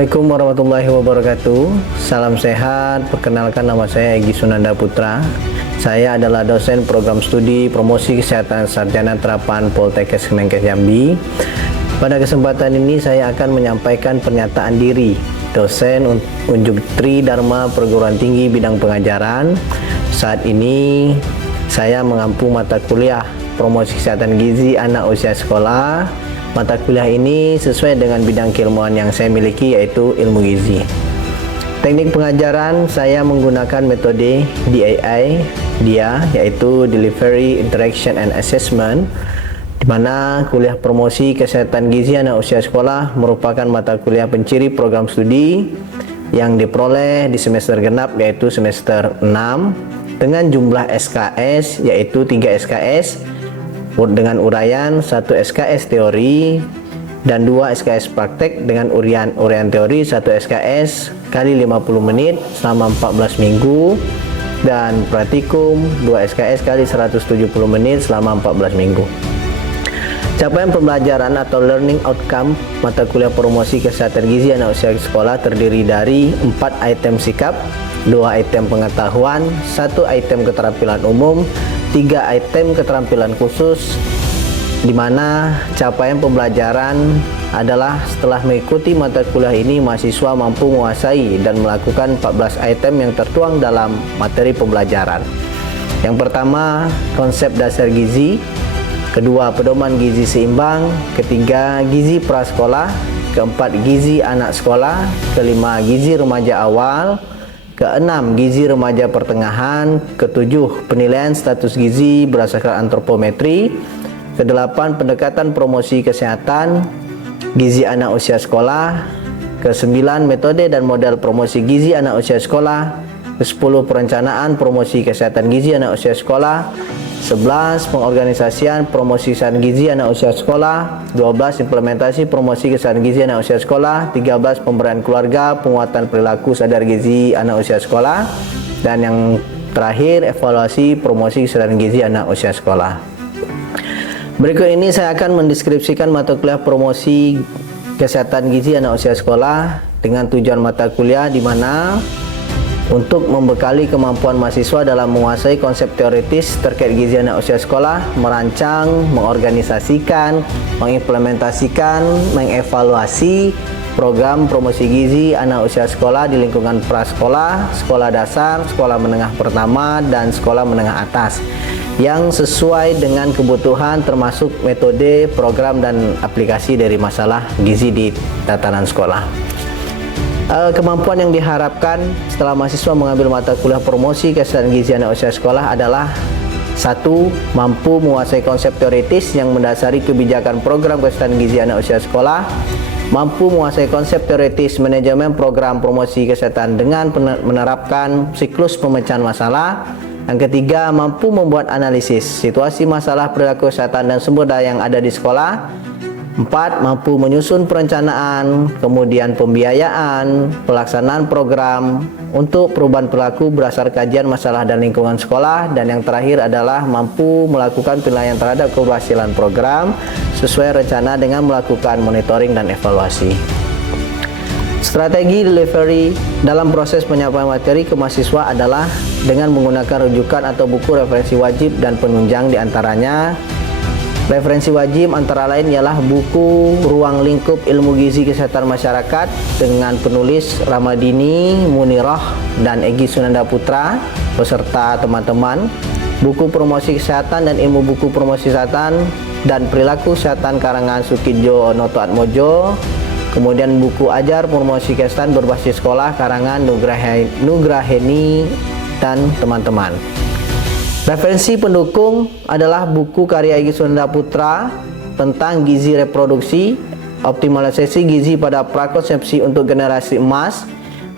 Assalamualaikum warahmatullahi wabarakatuh. Salam sehat. Perkenalkan, nama saya Egy Sunanda Putra. Saya adalah dosen program studi promosi kesehatan sarjana terapan Poltekkes Kemenkes Jambi. Pada kesempatan ini saya akan menyampaikan pernyataan diri dosen Unjuk Tri Dharma Perguruan Tinggi bidang pengajaran. Saat ini saya mengampu mata kuliah promosi kesehatan gizi anak usia sekolah. Mata kuliah ini sesuai dengan bidang keilmuan yang saya miliki, yaitu ilmu gizi. Teknik pengajaran saya menggunakan metode DIA, yaitu Delivery, Interaction, and Assessment, di mana kuliah promosi kesehatan gizi anak usia sekolah merupakan mata kuliah penciri program studi yang diperoleh di semester genap, yaitu semester 6, dengan jumlah SKS yaitu 3 SKS dengan uraian 1 SKS teori dan 2 SKS praktek dengan uraian teori 1 SKS kali 50 menit selama 14 minggu dan praktikum 2 SKS kali 170 menit selama 14 minggu. Capaian pembelajaran atau learning outcome mata kuliah promosi kesehatan gizi anak usia sekolah terdiri dari 4 item sikap, 2 item pengetahuan, 1 item keterampilan umum, 3 item keterampilan khusus, di mana capaian pembelajaran adalah setelah mengikuti mata kuliah ini mahasiswa mampu menguasai dan melakukan 14 item yang tertuang dalam materi pembelajaran. Yang pertama, konsep dasar gizi, kedua, pedoman gizi seimbang, ketiga, gizi prasekolah, keempat, gizi anak sekolah, kelima, gizi remaja awal, keenam, gizi remaja pertengahan, ketujuh, penilaian status gizi berdasarkan antropometri, kedelapan, pendekatan promosi kesehatan gizi anak usia sekolah, kesembilan, metode dan model promosi gizi anak usia sekolah, kesepuluh, perencanaan promosi kesehatan gizi anak usia sekolah, 11, pengorganisasian promosi kesehatan gizi anak usia sekolah, 12, implementasi promosi kesehatan gizi anak usia sekolah, 13, pemberdayaan keluarga, penguatan perilaku sadar gizi anak usia sekolah, dan yang terakhir, evaluasi promosi kesehatan gizi anak usia sekolah. Berikut ini saya akan mendeskripsikan mata kuliah promosi kesehatan gizi anak usia sekolah dengan tujuan mata kuliah, di mana untuk membekali kemampuan mahasiswa dalam menguasai konsep teoritis terkait gizi anak usia sekolah, merancang, mengorganisasikan, mengimplementasikan, mengevaluasi program promosi gizi anak usia sekolah di lingkungan prasekolah, sekolah dasar, sekolah menengah pertama, dan sekolah menengah atas yang sesuai dengan kebutuhan termasuk metode, program, dan aplikasi dari masalah gizi di tatanan sekolah. Kemampuan yang diharapkan setelah mahasiswa mengambil mata kuliah promosi kesehatan gizi anak usia sekolah adalah: 1. Mampu menguasai konsep teoritis yang mendasari kebijakan program kesehatan gizi anak usia sekolah, mampu menguasai konsep teoritis manajemen program promosi kesehatan dengan menerapkan siklus pemecahan masalah. Yang ketiga, mampu membuat analisis situasi masalah perilaku kesehatan dan sumber daya yang ada di sekolah. 4. Mampu menyusun perencanaan, kemudian pembiayaan, pelaksanaan program untuk perubahan perilaku berdasar kajian masalah dan lingkungan sekolah. Dan yang terakhir adalah mampu melakukan penilaian terhadap keberhasilan program sesuai rencana dengan melakukan monitoring dan evaluasi. Strategi delivery dalam proses penyampaian materi ke mahasiswa adalah dengan menggunakan rujukan atau buku referensi wajib dan penunjang. Diantaranya referensi wajib antara lain ialah buku Ruang Lingkup Ilmu Gizi Kesehatan Masyarakat dengan penulis Ramadini Munirah dan Egy Sunanda Putra beserta teman-teman, buku Promosi Kesehatan dan Ilmu Buku Promosi Kesehatan dan Perilaku Kesehatan karangan Sukidjo Noto Atmojo, kemudian buku Ajar Promosi Kesehatan Berbasis Sekolah karangan Nugraheni dan teman-teman. Referensi pendukung adalah buku karya Egy Sunanda Putra tentang gizi reproduksi, optimalisasi gizi pada prakonsepsi untuk generasi emas,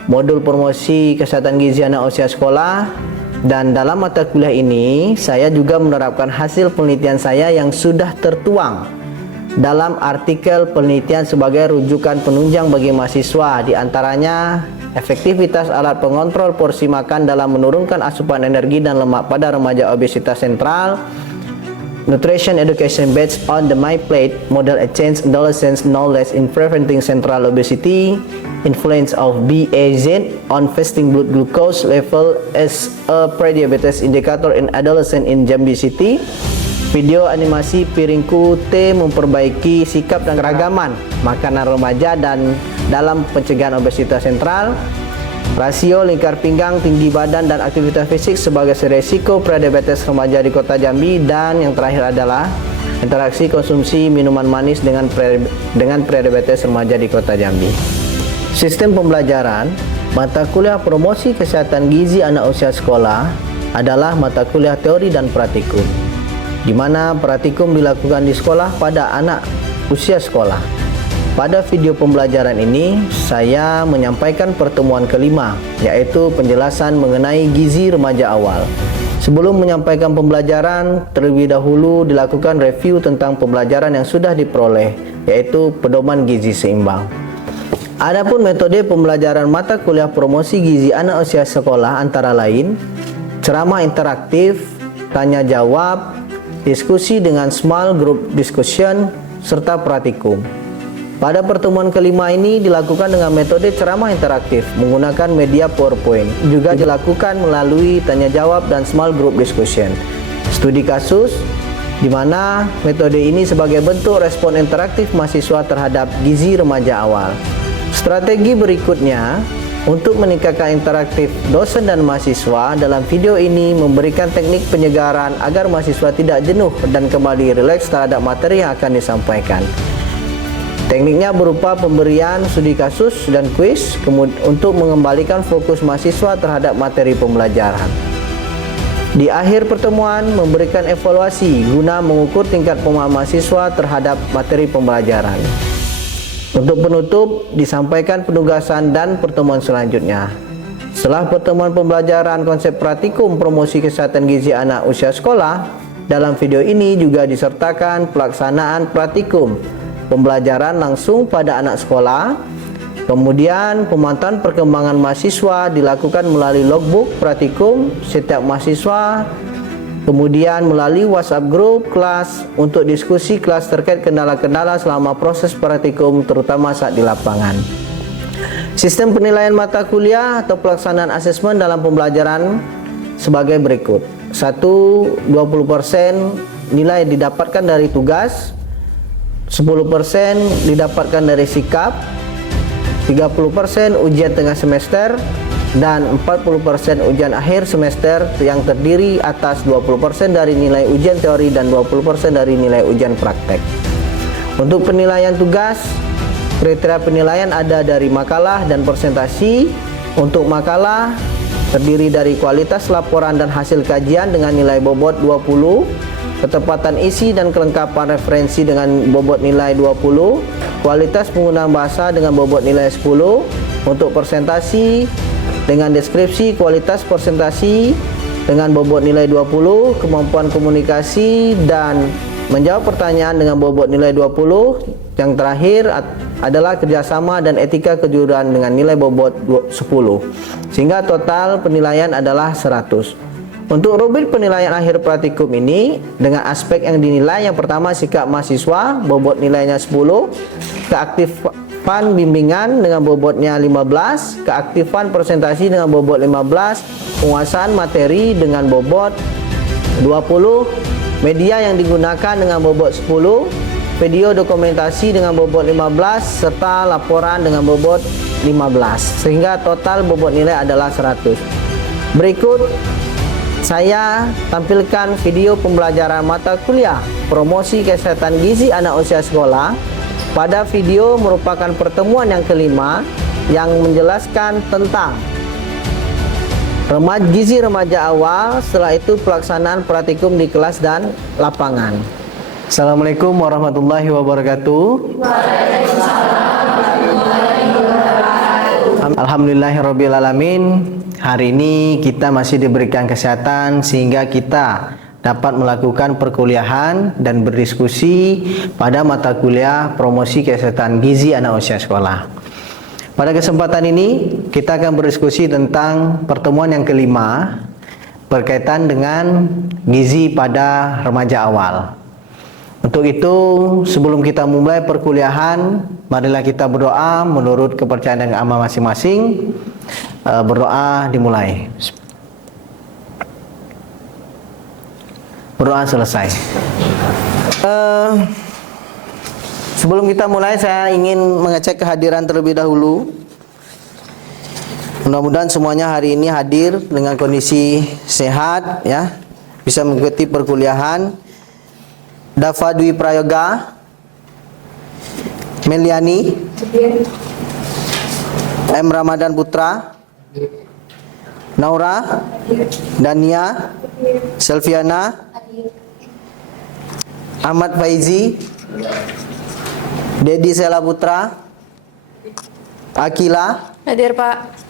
modul promosi kesehatan gizi anak usia sekolah. Dan dalam mata kuliah ini saya juga menerapkan hasil penelitian saya yang sudah tertuang dalam artikel penelitian sebagai rujukan penunjang bagi mahasiswa, diantaranya efektivitas alat pengontrol porsi makan dalam menurunkan asupan energi dan lemak pada remaja obesitas sentral, nutrition education based on the My Plate model change adolescents' knowledge in preventing central obesity, influence of BAZ on fasting blood glucose level as a pre-diabetes indicator in adolescent in Jambi City. Video animasi Piringku T memperbaiki sikap dan keragaman makanan remaja dan dalam pencegahan obesitas sentral. Rasio lingkar pinggang, tinggi badan, dan aktivitas fisik sebagai resiko prediabetes remaja di Kota Jambi. Dan yang terakhir adalah interaksi konsumsi minuman manis dengan prediabetes remaja di Kota Jambi. Sistem pembelajaran mata kuliah promosi kesehatan gizi anak usia sekolah adalah mata kuliah teori dan praktikum, di mana praktikum dilakukan di sekolah pada anak usia sekolah. Pada video pembelajaran ini, saya menyampaikan pertemuan kelima, yaitu penjelasan mengenai gizi remaja awal. Sebelum menyampaikan pembelajaran, terlebih dahulu dilakukan review tentang pembelajaran yang sudah diperoleh, yaitu pedoman gizi seimbang. Adapun metode pembelajaran mata kuliah promosi gizi anak usia sekolah antara lain ceramah interaktif, tanya jawab, diskusi dengan small group discussion, serta praktikum. Pada pertemuan kelima ini dilakukan dengan metode ceramah interaktif menggunakan media PowerPoint. Juga dilakukan melalui tanya jawab dan small group discussion. Studi kasus, di mana metode ini sebagai bentuk respon interaktif mahasiswa terhadap gizi remaja awal. Strategi berikutnya untuk meningkatkan interaktif dosen dan mahasiswa. Dalam video ini memberikan teknik penyegaran agar mahasiswa tidak jenuh dan kembali rileks terhadap materi yang akan disampaikan. Tekniknya berupa pemberian studi kasus dan kuis untuk mengembalikan fokus mahasiswa terhadap materi pembelajaran. Di akhir pertemuan memberikan evaluasi guna mengukur tingkat pemahaman mahasiswa terhadap materi pembelajaran. Untuk penutup disampaikan penugasan dan pertemuan selanjutnya. Setelah pertemuan pembelajaran konsep praktikum promosi kesehatan gizi anak usia sekolah, dalam video ini juga disertakan pelaksanaan praktikum pembelajaran langsung pada anak sekolah. Kemudian pemantauan perkembangan mahasiswa dilakukan melalui logbook praktikum setiap mahasiswa, kemudian melalui WhatsApp grup kelas untuk diskusi kelas terkait kendala-kendala selama proses praktikum, terutama saat di lapangan. Sistem penilaian mata kuliah atau pelaksanaan asesmen dalam pembelajaran sebagai berikut. 1. 20% nilai didapatkan dari tugas, 10% didapatkan dari sikap, 30% ujian tengah semester, dan 40% ujian akhir semester yang terdiri atas 20% dari nilai ujian teori dan 20% dari nilai ujian praktek. Untuk penilaian tugas, kriteria penilaian ada dari makalah dan presentasi. Untuk makalah terdiri dari kualitas laporan dan hasil kajian dengan nilai bobot 20, ketepatan isi dan kelengkapan referensi dengan bobot nilai 20, kualitas penggunaan bahasa dengan bobot nilai 10. Untuk presentasi dengan deskripsi kualitas presentasi dengan bobot nilai 20, kemampuan komunikasi dan menjawab pertanyaan dengan bobot nilai 20. Yang terakhir adalah kerjasama dan etika kejuruan dengan nilai bobot 10, sehingga total penilaian adalah 100. Untuk rubrik penilaian akhir praktikum ini dengan aspek yang dinilai, yang pertama sikap mahasiswa, bobot nilainya 10, keaktifan bimbingan dengan bobotnya 15, keaktifan presentasi dengan bobot 15, penguasaan materi dengan bobot 20, media yang digunakan dengan bobot 10, video dokumentasi dengan bobot 15, serta laporan dengan bobot 15, sehingga total bobot nilai adalah 100. Berikut saya tampilkan video pembelajaran mata kuliah promosi kesehatan gizi anak usia sekolah. Pada video merupakan pertemuan yang kelima yang menjelaskan tentang gizi remaja awal, setelah itu pelaksanaan praktikum di kelas dan lapangan. Assalamualaikum warahmatullahi wabarakatuh. Alhamdulillahirrabbilalamin. Hari ini kita masih diberikan kesehatan sehingga kita dapat melakukan perkuliahan dan berdiskusi pada mata kuliah promosi kesehatan gizi anak usia sekolah. Pada kesempatan ini kita akan berdiskusi tentang pertemuan yang kelima. berkaitan dengan gizi pada remaja awal. Untuk itu, sebelum kita mulai perkuliahan, marilah kita berdoa menurut kepercayaan agama masing-masing. Berdoa dimulai. Berdoa selesai. Sebelum kita mulai, saya ingin mengecek kehadiran terlebih dahulu. Mudah-mudahan semuanya hari ini hadir dengan kondisi sehat, ya, bisa mengikuti perkuliahan. Dava Dwi Prayoga, Meliani, M. Ramadan Putra, Naura, Dania, Selviana, Ahmad Faizi, Dedi Sela Putra, Akila, Hadir Pak.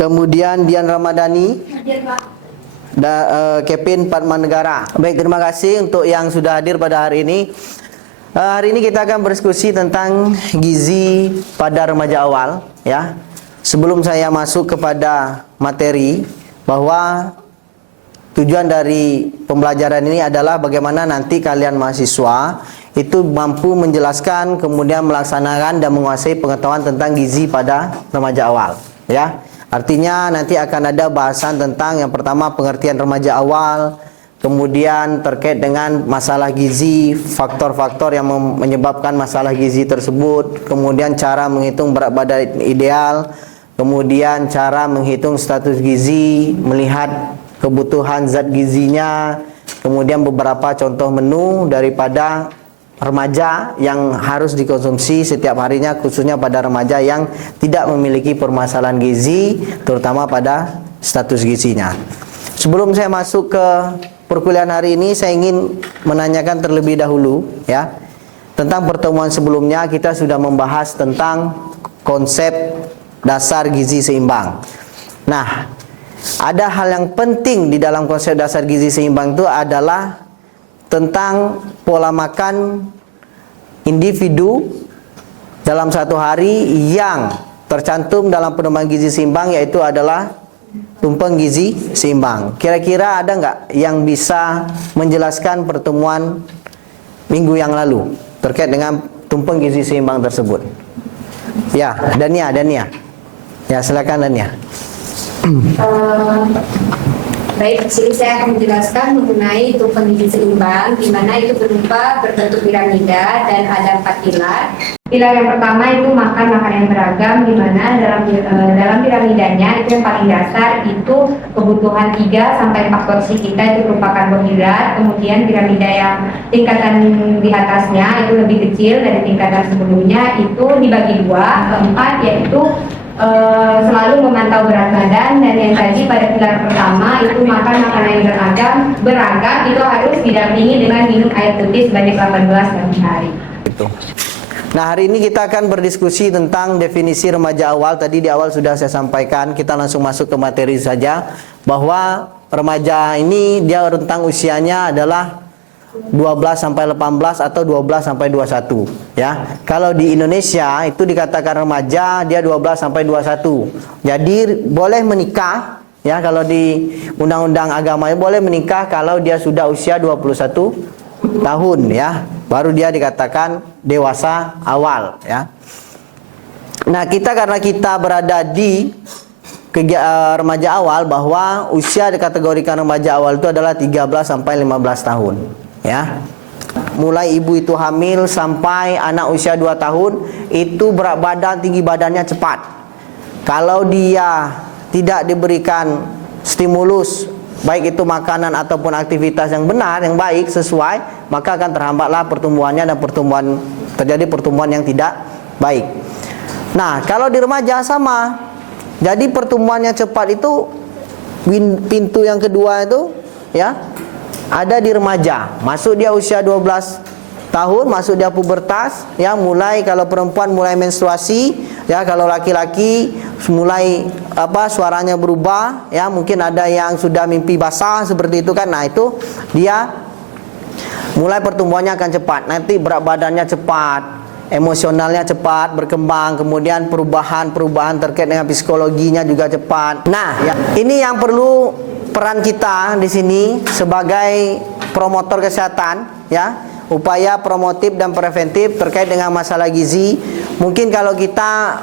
Kemudian Dian Ramadhani, Hadir Pak. Kevin Padmanegara. Baik, terima kasih untuk yang sudah hadir pada hari ini. Hari ini kita akan berdiskusi tentang gizi pada remaja awal, ya. Sebelum saya masuk kepada materi, bahwa tujuan dari pembelajaran ini adalah bagaimana nanti kalian mahasiswa itu mampu menjelaskan, kemudian melaksanakan dan menguasai pengetahuan tentang gizi pada remaja awal, ya. Artinya nanti akan ada bahasan tentang yang pertama pengertian remaja awal, kemudian terkait dengan masalah gizi, faktor-faktor yang menyebabkan masalah gizi tersebut, kemudian cara menghitung berat badan ideal, kemudian cara menghitung status gizi, melihat kebutuhan zat gizinya, kemudian beberapa contoh menu daripada remaja yang harus dikonsumsi setiap harinya, khususnya pada remaja yang tidak memiliki permasalahan gizi, terutama pada status gizinya. Sebelum saya masuk ke perkuliahan hari ini, saya ingin menanyakan terlebih dahulu, ya, tentang pertemuan sebelumnya kita sudah membahas tentang konsep dasar gizi seimbang. Nah, ada hal yang penting di dalam konsep dasar gizi seimbang itu adalah tentang pola makan individu dalam satu hari yang tercantum dalam pedoman gizi seimbang, yaitu adalah tumpeng gizi seimbang. Kira-kira ada nggak yang bisa menjelaskan pertemuan minggu yang lalu terkait dengan tumpeng gizi seimbang tersebut? Ya, Dania. Ya, silakan Dania. Baik, di sini saya akan menjelaskan mengenai tumpeng gizi seimbang, di mana itu berupa berbentuk piramida dan ada 4 pilar. Pilar yang pertama itu makan makanan yang beragam, di mana dalam piramidanya itu yang paling dasar itu kebutuhan 3 sampai 4 porsi kita itu berupa karbohidrat. Kemudian piramida yang tingkatan di atasnya itu lebih kecil dari tingkatan sebelumnya, itu dibagi 2. Keempat yaitu selalu memantau berat badan, dan yang tadi pada pilar pertama itu makan makanan yang beragam itu harus didampingi dengan minum air putih sebanyak 18 kali hari. Itu. Nah, hari ini kita akan berdiskusi tentang definisi remaja awal. Tadi di awal sudah saya sampaikan, kita langsung masuk ke materi saja, bahwa remaja ini dia rentang usianya adalah 12 sampai 18 atau 12 sampai 21, ya. Kalau di Indonesia itu dikatakan remaja dia 12 sampai 21. Jadi boleh menikah, ya, kalau di undang-undang agama boleh menikah kalau dia sudah usia 21 tahun, ya. Baru dia dikatakan dewasa awal, ya. Nah, karena kita berada di remaja awal, bahwa usia dikategorikan remaja awal itu adalah 13 sampai 15 tahun. Ya, mulai ibu itu hamil sampai anak usia 2 tahun itu berat badan, tinggi badannya cepat. Kalau dia tidak diberikan stimulus, baik itu makanan ataupun aktivitas yang benar, yang baik, sesuai, maka akan terhambatlah pertumbuhannya dan terjadi pertumbuhan yang tidak baik. Nah, kalau di remaja sama. Jadi pertumbuhannya cepat itu pintu yang kedua itu, ya, ada di remaja. Masuk dia usia 12 tahun, masuk dia pubertas, ya, mulai kalau perempuan mulai menstruasi, ya, kalau laki-laki mulai suaranya berubah, ya, mungkin ada yang sudah mimpi basah seperti itu kan. Nah, itu dia mulai pertumbuhannya akan cepat. Nanti berat badannya cepat, emosionalnya cepat berkembang, kemudian perubahan terkait dengan psikologinya juga cepat. Nah, ya, ini yang perlu peran kita di sini sebagai promotor kesehatan, ya, upaya promotif dan preventif terkait dengan masalah gizi. Mungkin kalau kita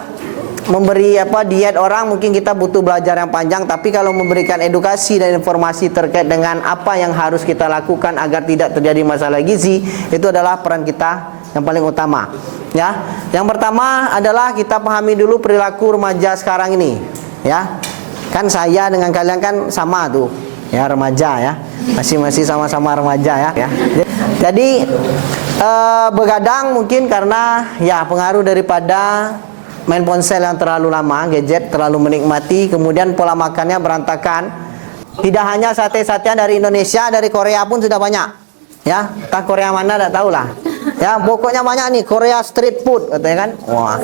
memberi diet orang, mungkin kita butuh belajar yang panjang, tapi kalau memberikan edukasi dan informasi terkait dengan apa yang harus kita lakukan agar tidak terjadi masalah gizi, itu adalah peran kita yang paling utama, ya. Yang pertama adalah kita pahami dulu perilaku remaja sekarang ini, ya. Kan saya dengan kalian kan sama tuh, ya, remaja, ya, masih sama-sama remaja, ya. Jadi begadang mungkin karena ya pengaruh daripada main ponsel yang terlalu lama, gadget, terlalu menikmati, kemudian pola makannya berantakan. Tidak hanya sate-satean dari Indonesia, dari Korea pun sudah banyak, ya. Entah Korea mana tidak tahu lah, ya. Pokoknya banyak nih, Korea street food katanya kan. Wah,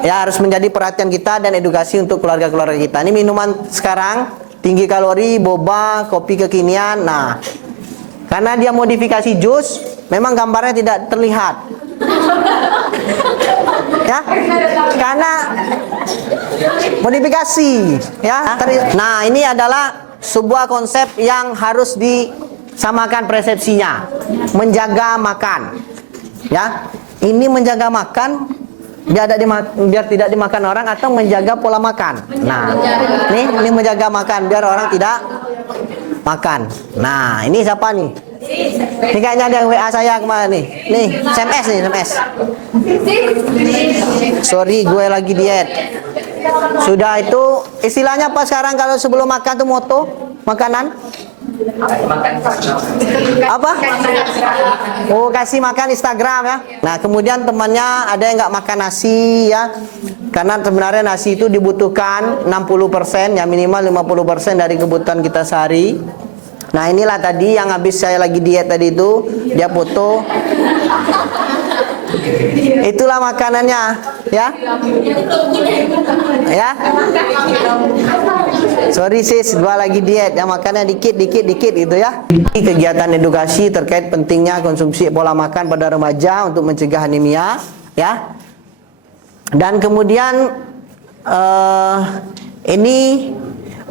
ya, harus menjadi perhatian kita dan edukasi untuk keluarga-keluarga kita. Ini minuman sekarang tinggi kalori, boba, kopi kekinian. Nah, karena dia modifikasi jus, memang gambarnya tidak terlihat, ya, karena modifikasi, ya. Nah, ini adalah sebuah konsep yang harus disamakan persepsinya, menjaga makan, ya. Ini menjaga makan biar tidak dimakan orang, atau menjaga pola makan. Nah, ini menjaga makan biar orang tidak makan. Nah, ini siapa nih? Ini kayaknya ada yang WA saya kemarin nih. Nih, SMS nih, SMS. Sorry, gue lagi diet. Sudah, itu istilahnya apa sekarang kalau sebelum makan tuh moto makanan? Apa? Oh, kasih makan Instagram, ya. Nah, kemudian temannya ada yang nggak makan nasi, ya. Karena sebenarnya nasi itu dibutuhkan 60%, ya, minimal 50% dari kebutuhan kita sehari. Nah, inilah tadi yang habis saya lagi diet tadi itu, dia foto. Itulah makanannya, ya. Ya. Sorry sis, gua lagi diet, ya, makannya dikit gitu, ya. Kegiatan edukasi terkait pentingnya konsumsi pola makan pada remaja untuk mencegah anemia, ya. Dan kemudian ini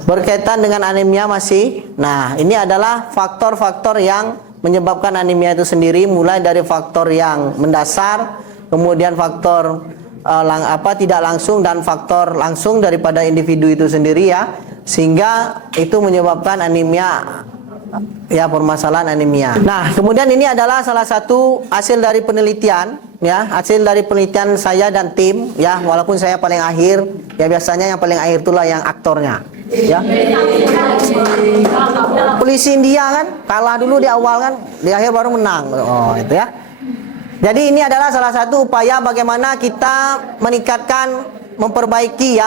berkaitan dengan anemia masih. Nah, ini adalah faktor-faktor yang menyebabkan anemia itu sendiri, mulai dari faktor yang mendasar, kemudian faktor tidak langsung, dan faktor langsung daripada individu itu sendiri, ya, sehingga itu menyebabkan anemia, ya, permasalahan anemia. Nah, kemudian ini adalah salah satu hasil dari penelitian, ya, hasil dari penelitian saya dan tim, ya, walaupun saya paling akhir, ya, biasanya yang paling akhir itulah yang aktornya, ya. Polisi India kan kalah dulu di awal kan, di akhir baru menang. Oh, itu, ya. Jadi ini adalah salah satu upaya bagaimana kita meningkatkan, memperbaiki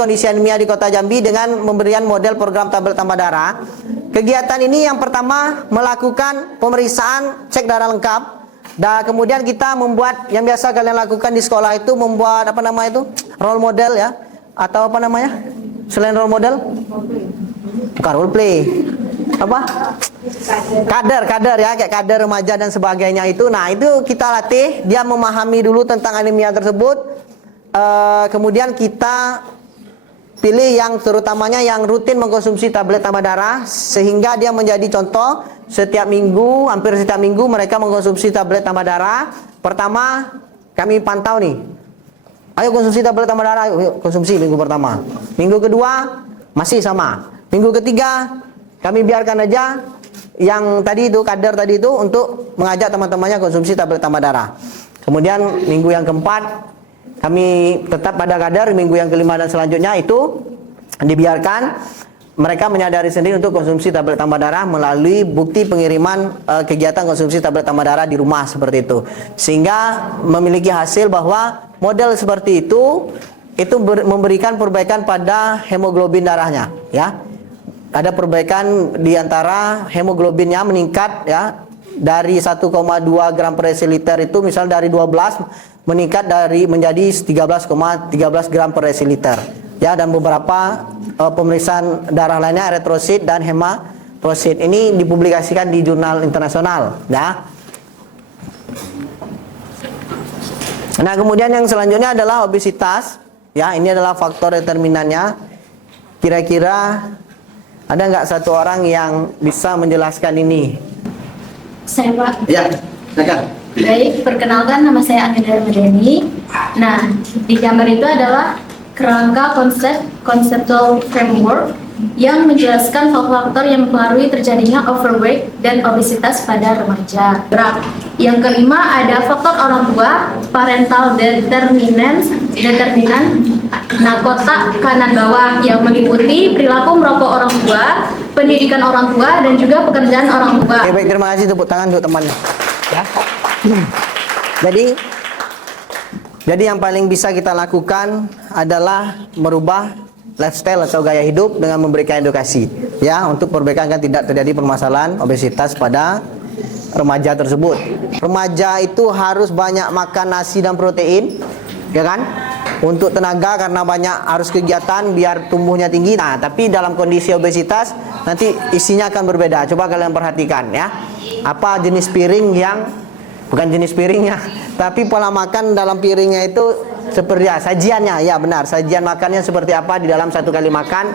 kondisi anemia di Kota Jambi dengan memberikan model program tablet tambah darah. Kegiatan ini yang pertama melakukan pemeriksaan cek darah lengkap, dan kemudian kita membuat yang biasa kalian lakukan di sekolah itu, membuat role model, ya, atau apa namanya selain role model, bukan role play, kader, ya, kayak kader remaja dan sebagainya itu. Nah, itu kita latih dia memahami dulu tentang anemia tersebut. Kemudian kita pilih yang terutamanya yang rutin mengkonsumsi tablet tambah darah, sehingga dia menjadi contoh. Hampir setiap minggu mereka mengkonsumsi tablet tambah darah. Pertama kami pantau nih, ayo konsumsi tablet tambah darah, ayo konsumsi minggu pertama. Minggu kedua masih sama. Minggu ketiga kami biarkan aja yang tadi itu, kader tadi itu, untuk mengajak teman-temannya konsumsi tablet tambah darah. Kemudian minggu yang keempat kami tetap pada kader. Minggu yang kelima dan selanjutnya itu dibiarkan mereka menyadari sendiri untuk konsumsi tablet tambah darah melalui bukti pengiriman kegiatan konsumsi tablet tambah darah di rumah, seperti itu. Sehingga memiliki hasil bahwa model seperti itu memberikan perbaikan pada hemoglobin darahnya, ya. Ada perbaikan di antara hemoglobinnya meningkat, ya, dari 1,2 gram per desiliter itu misal dari 12 meningkat menjadi 13,13 gram per desiliter, ya. Dan beberapa pemeriksaan darah lainnya, eritrosit dan hematosit, ini dipublikasikan di jurnal internasional, ya. Nah, kemudian yang selanjutnya adalah obesitas, ya. Ini adalah faktor determinannya. Kira-kira Ada nggak satu orang yang bisa menjelaskan ini? Saya Pak. Ya, silakan. Baik, perkenalkan nama saya Agenda Medeni. Nah, di gambar itu adalah kerangka conceptual framework yang menjelaskan faktor-faktor yang mempengaruhi terjadinya overweight dan obesitas pada remaja. Yang kelima ada faktor orang tua, parental determinant. Nah, kotak kanan bawah yang meliputi perilaku merokok orang tua, pendidikan orang tua, dan juga pekerjaan orang tua. Oke, baik, terima kasih, tepuk tangan untuk temannya. Ya. Jadi yang paling bisa kita lakukan adalah merubah lifestyle atau gaya hidup dengan memberikan edukasi, ya, untuk perbaikan agar tidak terjadi permasalahan obesitas pada remaja tersebut. Remaja itu harus banyak makan nasi dan protein, ya kan? Untuk tenaga karena banyak harus kegiatan biar tumbuhnya tinggi. Nah, tapi dalam kondisi obesitas nanti isinya akan berbeda. Coba kalian perhatikan ya. Apa jenis piring yang bukan jenis piringnya, tapi pola makan dalam piringnya itu seperti ya, sajiannya, ya benar, sajian makannya seperti apa di dalam satu kali makan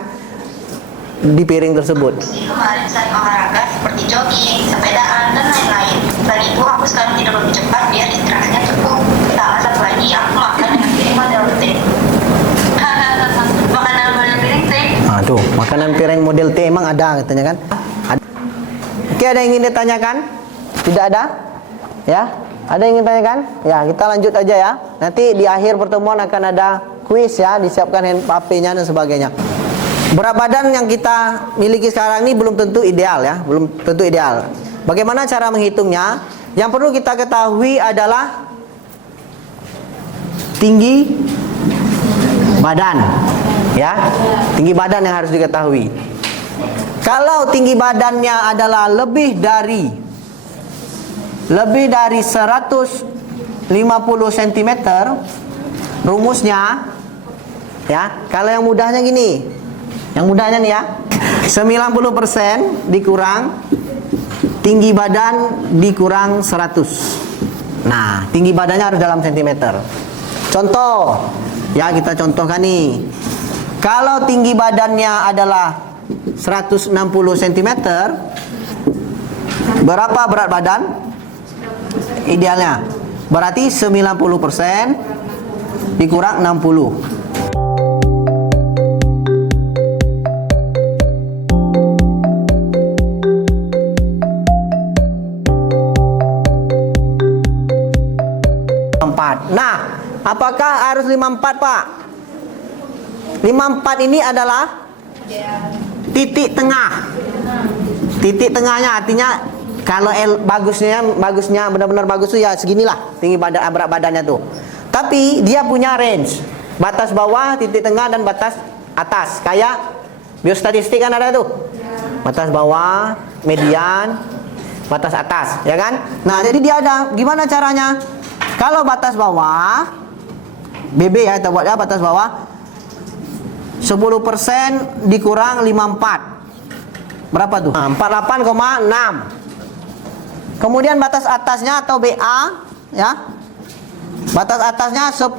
di piring tersebut. Kemarin saya olahraga seperti jogging, sepedaan, dan lain-lain. Dan itu aku sekarang tidak lebih cepat biar istirahatnya cukup. Sama satu lagi aku makan dengan piring model T. Makanan model piring T. Tuh, makanan piring model T emang ada katanya kan? Ada. Oke, ada yang ingin ditanyakan? Tidak ada? Ya? Ada yang ingin tanyakan? Ya, kita lanjut aja ya. Nanti di akhir pertemuan akan ada kuis ya, disiapkan HP-nya dan sebagainya. Berat badan yang kita miliki sekarang ini belum tentu ideal ya, belum tentu ideal. Bagaimana cara menghitungnya? Yang perlu kita ketahui adalah tinggi badan, ya, tinggi badan yang harus diketahui. Kalau tinggi badannya adalah lebih dari 150 cm, rumusnya ya, kalau yang mudahnya gini. Yang mudahnya nih ya, 90% dikurang tinggi badan dikurang 100. Nah, tinggi badannya harus dalam sentimeter. Contoh, ya kita contohkan nih. Kalau tinggi badannya adalah 160 cm, berapa berat badan? Idealnya. Berarti 90% dikurang 60. Nah, apakah harus 54, Pak? 54 ini adalah titik tengah. Titik tengahnya artinya kalau bagusnya benar-benar bagus tuh ya seginilah tinggi badan, berat badannya tuh. Tapi dia punya range, batas bawah, titik tengah, dan batas atas. Kayak biostatistik kan ada tuh. Batas bawah, median, batas atas, ya kan? Nah, jadi dia ada gimana caranya? Kalau batas bawah, BB ya, kita buat ya, batas bawah 10% dikurang 54. Berapa tuh? 48,6. Kemudian batas atasnya atau BA ya. Batas atasnya 10%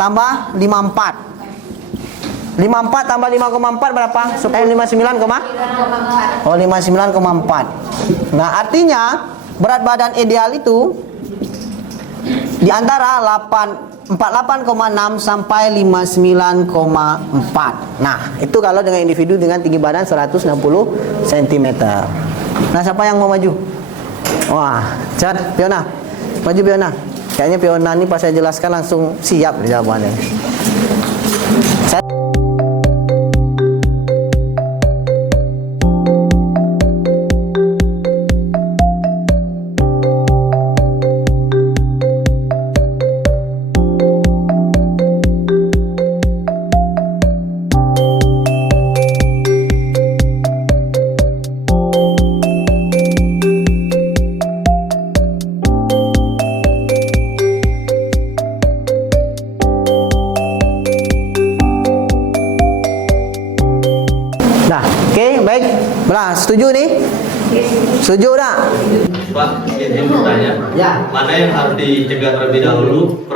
tambah 54. 54 tambah 5,4 berapa? 59, 59,4. Nah, artinya berat badan ideal itu di antara 48,6 sampai 59,4. Nah, itu kalau dengan individu dengan tinggi badan 160 cm. Nah, siapa yang mau maju? Wah, Cat, Fiona. Maju Fiona. Kayaknya Fiona ini pas saya jelaskan langsung siap jawabannya. Belah, setuju nih? Setuju tak? Pak, izin bertanya. Ya. Mana yang harus dicegah terlebih dahulu,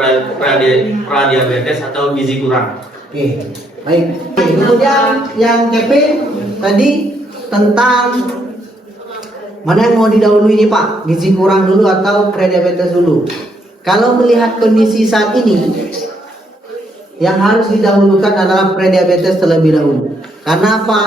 pradiabetes atau gizi kurang? Oke. Baik. Kemudian yang Kevin tadi tentang mana yang mau didahului ini Pak? Gizi kurang dulu atau prediabetes dulu? Kalau melihat kondisi saat ini, yang harus didahulukan adalah prediabetes terlebih dahulu. Karena apa?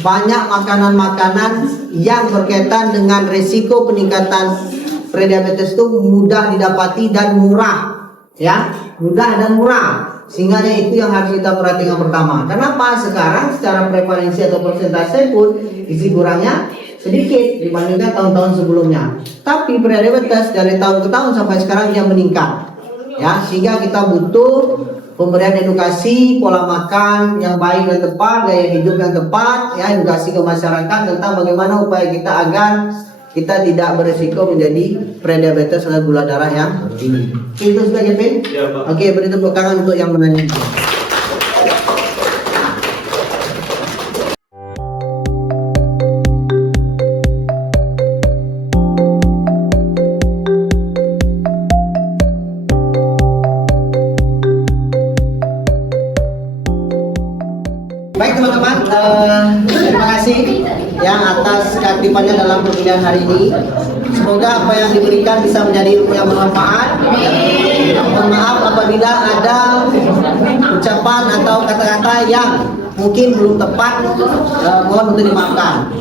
Banyak makanan-makanan yang berkaitan dengan risiko peningkatan prediabetes itu mudah didapati dan murah, ya, mudah dan murah. Sehingga itu yang harus kita perhatikan pertama. Kenapa? Sekarang secara prevalensi atau persentase pun gizi kurangnya sedikit dibandingkan tahun-tahun sebelumnya. Tapi prediabetes dari tahun ke tahun sampai sekarang dia meningkat. Ya, sehingga kita butuh pemberian edukasi pola makan yang baik dan tepat, gaya hidup yang tepat, ya, edukasi ke masyarakat tentang bagaimana upaya kita agar kita tidak berisiko menjadi prediabetes atau gula darah yang tinggi. Itu sudah Kevin? Ya, Pak. Oke, beri tepuk tangan untuk yang menanya. Baik teman-teman, terima kasih yang atas keaktifannya dalam perkuliahan hari ini. Semoga apa yang diberikan bisa menjadi ilmu yang bermanfaat. Mohon maaf apabila ada ucapan atau kata-kata yang mungkin belum tepat, mohon untuk dimaafkan.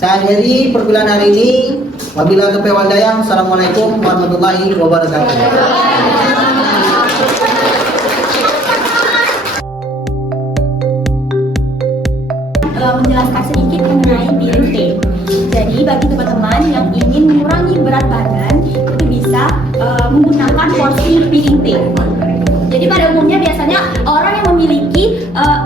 Saya akhiri perkuliahan hari ini. Wabillahi taufiq wal hidayah. Assalamualaikum warahmatullahi wabarakatuh. Menjelaskan sedikit mengenai BNT. Jadi bagi teman-teman yang ingin mengurangi berat badan itu bisa menggunakan porsi BNT. Jadi pada umumnya biasanya orang yang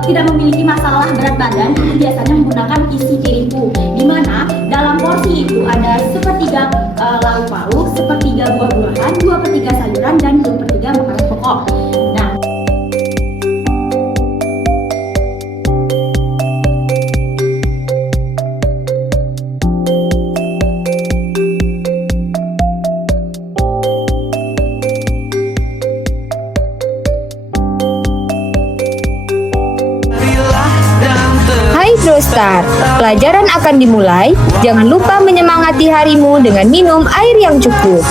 tidak memiliki masalah berat badan itu biasanya menggunakan isi piringku, di mana dalam porsi itu ada sepertiga lauk pauk, sepertiga buah-buahan, 2/3 sayuran dan 2/3 makanan pokok. Nah, Hai Brostar, pelajaran akan dimulai. Jangan lupa menyemangati harimu dengan minum air yang cukup.